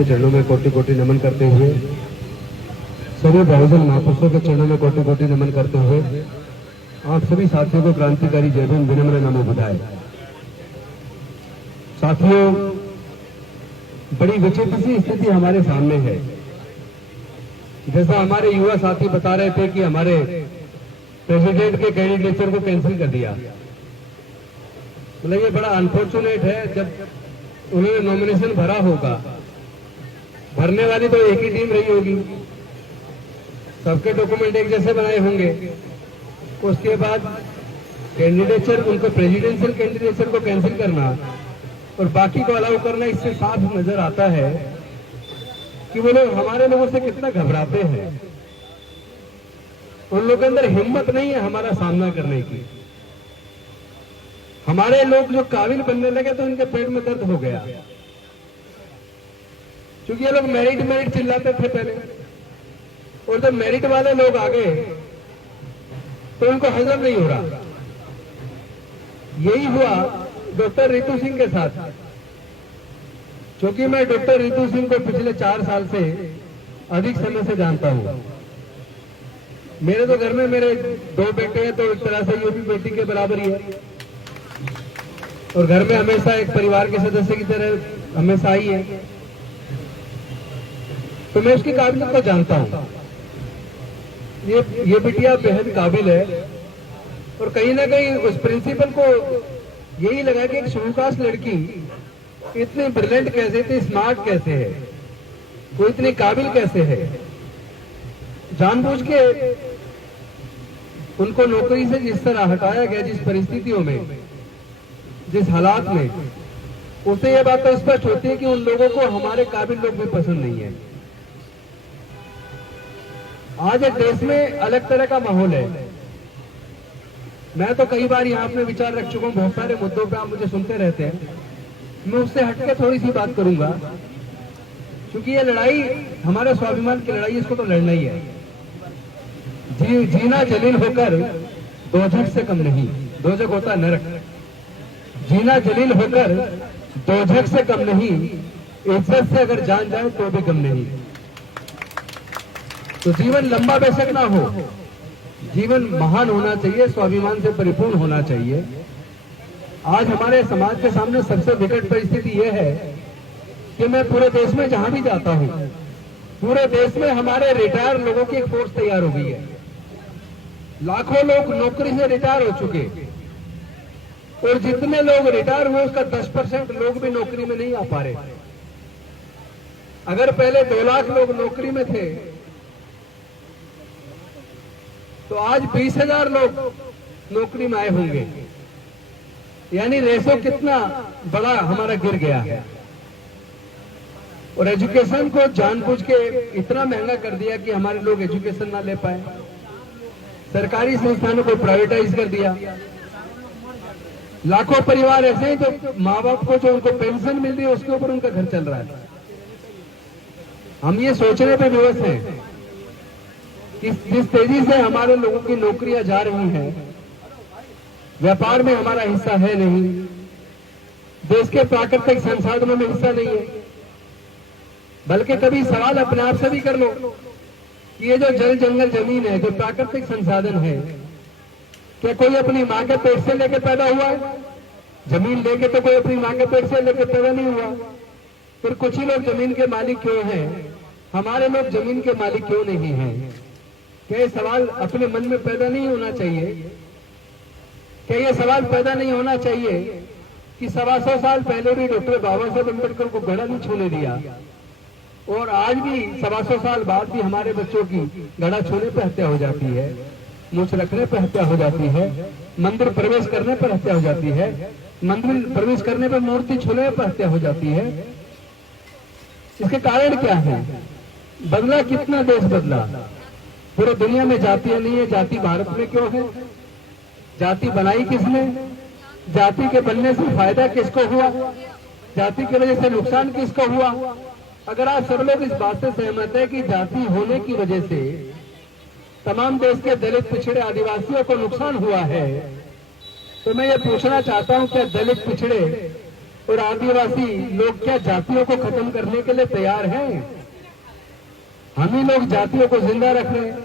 के चरणों में कोटि कोटि नमन करते हुए, सभी बहुजन महापुरुषों के चरणों में कोटि कोटि नमन करते हुए आप सभी साथियों को क्रांतिकारी जय भीम विनम्र नमो बुधाए। साथियों, बड़ी विचित्र सी स्थिति हमारे सामने है। जैसा हमारे युवा साथी बता रहे थे कि हमारे प्रेसिडेंट के कैंडिडेचर को कैंसिल कर दिया। मतलब ये बड़ा अनफॉर्चुनेट है। जब उन्होंने नॉमिनेशन भरा होगा, भरने वाली तो एक ही टीम रही होगी, सबके डॉक्यूमेंट एक जैसे बनाए होंगे। उसके बाद कैंडिडेचर, उनको प्रेसिडेंशियल कैंडिडेचर को कैंसिल करना और बाकी को अलाउ करना, इससे साफ नजर आता है कि वो लोग हमारे लोगों से कितना घबराते हैं। उन लोगों के अंदर हिम्मत नहीं है हमारा सामना करने की। हमारे लोग जो काबिल बनने लगे तो उनके पेट में दर्द हो गया, क्योंकि ये लोग मेरिट मेरिट चिल्लाते थे पहले, और जब मेरिट वाले लोग आ गए तो उनको हजम नहीं हो रहा। यही हुआ डॉक्टर रितु सिंह के साथ। क्योंकि मैं डॉक्टर रितु सिंह को पिछले 4 साल से अधिक समय से जानता हूं। मेरे तो घर में मेरे 2 बेटे हैं, तो एक तरह से ये भी बेटी के बराबर ही है, और घर में हमेशा एक परिवार के सदस्य की तरह हमेशा ही है। तो मैं उसकी काबिलियत को जानता हूं। ये बिटिया बेहद काबिल है, और कहीं ना कहीं उस प्रिंसिपल को यही लगा कि एक शूकाश लड़की इतनी ब्रिलियंट कैसे, इतनी स्मार्ट कैसे है, वो इतनी काबिल कैसे है। जानबूझ के उनको नौकरी से जिस तरह हटाया गया, जिस परिस्थितियों में, जिस हालात में, उससे यह बात तो स्पष्ट होती है कि उन लोगों को हमारे काबिल लोग भी पसंद नहीं है। आज एक देश में अलग तरह का माहौल है। मैं तो कई बार यहाँ अपने विचार रख चुका हूँ, बहुत सारे मुद्दों पे आप मुझे सुनते रहते हैं। मैं उससे हटके थोड़ी सी बात करूंगा, क्योंकि ये लड़ाई हमारे स्वाभिमान की लड़ाई, इसको तो लड़ना ही है। जीना जलील होकर दोजख से कम नहीं। दोजख होता नरक, जीना जलील होकर दोजख से कम नहीं, इज्जत से अगर जान जाए तो भी कम नहीं। तो जीवन लंबा बेशक ना हो, जीवन महान होना चाहिए, स्वाभिमान से परिपूर्ण होना चाहिए। आज हमारे समाज के सामने सबसे विकट परिस्थिति यह है कि मैं पूरे देश में जहां भी जाता हूं, पूरे देश में हमारे रिटायर लोगों की एक फोर्स तैयार हो गई है। लाखों लोग नौकरी से रिटायर हो चुके, और जितने लोग रिटायर हुए उसका 10% लोग भी नौकरी में नहीं आ पा रहे। अगर पहले 2 लाख लोग नौकरी में थे, तो आज 20,000 लोग नौकरी में आए होंगे। यानी रेशो कितना बड़ा हमारा गिर गया है। और एजुकेशन को जानबूझ के इतना महंगा कर दिया कि हमारे लोग एजुकेशन ना ले पाए। सरकारी संस्थानों को प्राइवेटाइज कर दिया। लाखों परिवार ऐसे हैं जो माँ बाप को जो उनको पेंशन मिल रही है उसके ऊपर उनका घर चल रहा है। हम ये सोचने पे विवश हैं कि जिस तेजी से हमारे लोगों की नौकरियां जा रही हैं, व्यापार में हमारा हिस्सा है नहीं, देश के प्राकृतिक संसाधनों में हिस्सा नहीं है। बल्कि कभी सवाल अपने आप से भी कर लो कि ये जो जल जंगल जमीन है, जो प्राकृतिक संसाधन है, क्या कोई अपनी मां के पेट से लेकर पैदा हुआ है? जमीन लेके तो कोई अपनी मां के पेट से लेकर पैदा नहीं हुआ। फिर कुछ ही लोग जमीन के मालिक क्यों हैं? हमारे लोग जमीन के मालिक क्यों नहीं हैं? क्या ये सवाल अपने मन में पैदा नहीं होना चाहिए? क्या ये सवाल पैदा नहीं होना चाहिए कि 125 साल पहले भी डॉक्टर बाबा साहेब अम्बेडकर को गला नहीं छूने दिया, और आज भी 125 साल बाद भी हमारे बच्चों की गला छूने पर हत्या हो जाती है, मूछ रखने पर हत्या हो जाती है, मंदिर प्रवेश करने पर हत्या हो जाती है, मंदिर प्रवेश करने पर मूर्ति छूने पर हत्या हो जाती है। इसके कारण क्या है? बदला कितना देश बदला? पूरे दुनिया में जातियां नहीं है, जाति भारत में क्यों है? जाति बनाई किसने? जाति के बनने से फायदा किसको हुआ? जाति की वजह से नुकसान किसको हुआ? अगर आप सब लोग इस बात से सहमत है कि जाति होने की वजह से तमाम देश के दलित, पिछड़े, आदिवासियों को नुकसान हुआ है, तो मैं ये पूछना चाहता हूं, क्या दलित, पिछड़े और आदिवासी लोग क्या जातियों को खत्म करने के लिए तैयार हैं? हम ही लोग जातियों को जिंदा रख रहे हैं।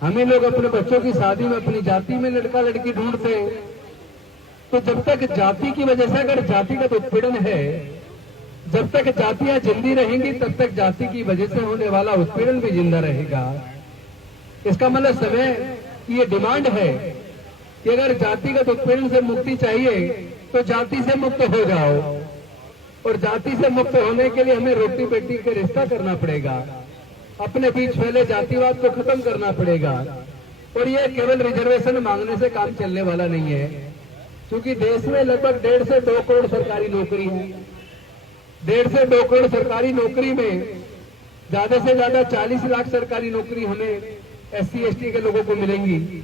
हम ही लोग अपने बच्चों की शादी में अपनी जाति में लड़का लड़की ढूंढते हैं। तो जब तक जाति की वजह से अगर जातिगत उत्पीड़न है, जब तक जातियां जिंदी रहेंगी तब तक जाति की वजह से होने वाला उत्पीड़न भी जिंदा रहेगा। इसका मतलब समय की ये डिमांड है कि अगर जातिगत उत्पीड़न से मुक्ति चाहिए तो जाति से मुक्त हो जाओ, और जाति से मुक्त होने के लिए हमें रोटी बेटी का रिश्ता करना पड़ेगा। अपने बीच फैले जातिवाद को खत्म करना पड़ेगा। और ये केवल रिजर्वेशन मांगने से काम चलने वाला नहीं है, क्योंकि देश में लगभग 1.5 से 2 करोड़ सरकारी नौकरी है। 1.5 से 2 करोड़ सरकारी नौकरी में ज्यादा से ज्यादा 40 लाख सरकारी नौकरी हमें SC/ST के लोगों को मिलेंगी,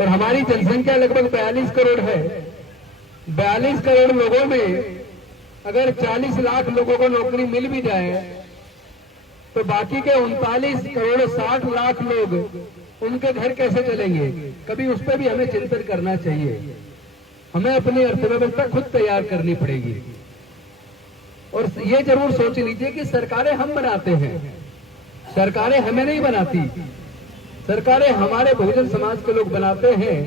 और हमारी जनसंख्या लगभग 42 करोड़ है। 42 करोड़ लोगों में अगर 40 लाख लोगों को नौकरी मिल भी जाए तो बाकी के 39 करोड़ 60 लाख लोग, उनके घर कैसे चलेंगे? कभी उस पर भी हमें चिंतन करना चाहिए। हमें अपनी अर्थव्यवस्था खुद तैयार करनी पड़ेगी। और ये जरूर सोच लीजिए कि सरकारें हम बनाते हैं, सरकारें हमें नहीं बनाती। सरकारें हमारे बहुजन समाज के लोग बनाते हैं,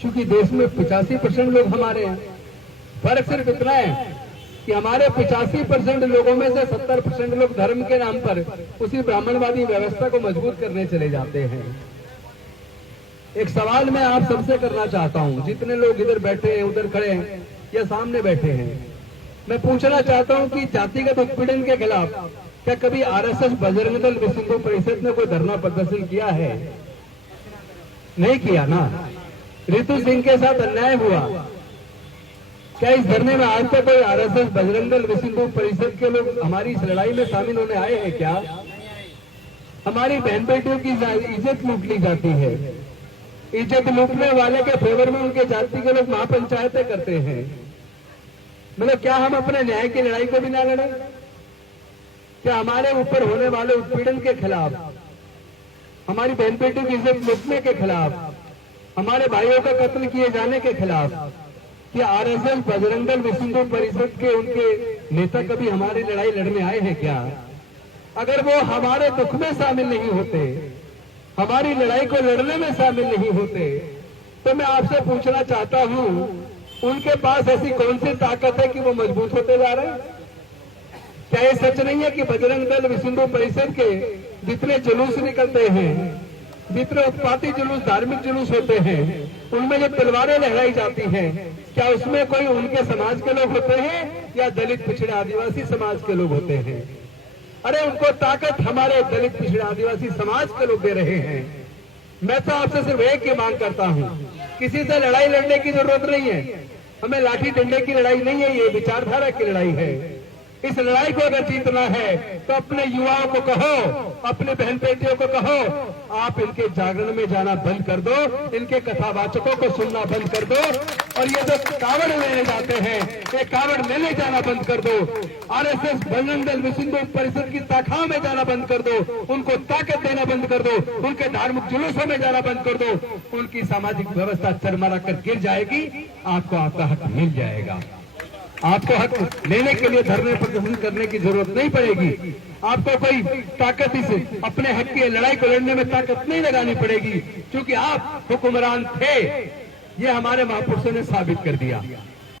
क्योंकि देश में 85% लोग हमारे हैं। फर्क सिर्फ इतना है कि हमारे 85% लोगों में से 70% लोग धर्म के नाम पर उसी ब्राह्मणवादी व्यवस्था को मजबूत करने चले जाते हैं। एक सवाल मैं आप सबसे करना चाहता हूं, जितने लोग इधर बैठे हैं, उधर खड़े हैं या सामने बैठे हैं, मैं पूछना चाहता हूं कि जातिगत उत्पीड़न के खिलाफ क्या कभी RSS, बजरंग दल, विश्व हिंदू परिषद ने कोई धरना प्रदर्शन किया है? नहीं किया ना। रितु सिंह के साथ अन्याय हुआ, क्या इस धरने में आज तक कोई RSS, बजरंग दल, विश्व हिंदू परिषद के लोग हमारी इस लड़ाई में शामिल होने आए हैं क्या? हमारी बहन बेटियों की इज्जत लूट ली जाती है। इज्जत लूटने वाले के फेवर में उनके जाति के लोग महापंचायतें करते हैं। मतलब क्या हम अपने न्याय की लड़ाई को भी ना लड़े? क्या हमारे ऊपर होने वाले उत्पीड़न के खिलाफ, हमारी बहन बेटियों की इज्जत लूटने के खिलाफ, हमारे भाइयों का कत्ल किए जाने के खिलाफ क्या RSS, बजरंग दल, विश्व हिंदू परिषद के उनके नेता कभी हमारी लड़ाई लड़ने आए हैं क्या? अगर वो हमारे दुख में शामिल नहीं होते, हमारी लड़ाई को लड़ने में शामिल नहीं होते, तो मैं आपसे पूछना चाहता हूं, उनके पास ऐसी कौन सी ताकत है कि वो मजबूत होते जा रहे हैं? क्या ये सच नहीं है कि बजरंग दल, विश्व हिंदू परिषद के जितने जुलूस निकलते हैं, जितने उत्पाती जुलूस, धार्मिक जुलूस होते हैं, उनमें जो तलवारें लहराई जाती हैं, क्या उसमें कोई उनके समाज के लोग होते हैं या दलित, पिछड़े, आदिवासी समाज के लोग होते हैं? अरे उनको ताकत हमारे दलित, पिछड़े, आदिवासी समाज के लोग दे रहे हैं। मैं तो आपसे सिर्फ एक ही मांग करता हूं, किसी से लड़ाई लड़ने की जरूरत नहीं है। हमें लाठी डंडे की लड़ाई नहीं है, ये विचारधारा की लड़ाई है। इस लड़ाई को अगर जीतना है तो अपने युवाओं को कहो, अपने बहन बेटियों को कहो, आप इनके जागरण में जाना बंद कर दो, इनके कथावाचकों को सुनना बंद कर दो, और ये जो कावड़ लेने जाते हैं, ये कावड़ लेने जाना बंद कर दो। RSS, बजरंग दल, विश्व हिंदू परिषद की शाखाओं में जाना बंद कर दो, उनको ताकत देना बंद कर दो, उनके धार्मिक जुलूसों में जाना बंद कर दो। उनकी सामाजिक व्यवस्था चरमरा कर गिर जाएगी, आपको आपका हक मिल जाएगा। आपको हक लेने के लिए धरने प्रदर्शन करने की जरूरत नहीं पड़ेगी। आपको कोई ताकत इस अपने हक की लड़ाई को लड़ने में ताकत नहीं लगानी पड़ेगी, क्योंकि आप हुक्मरान थे, ये हमारे महापुरुषों ने साबित कर दिया।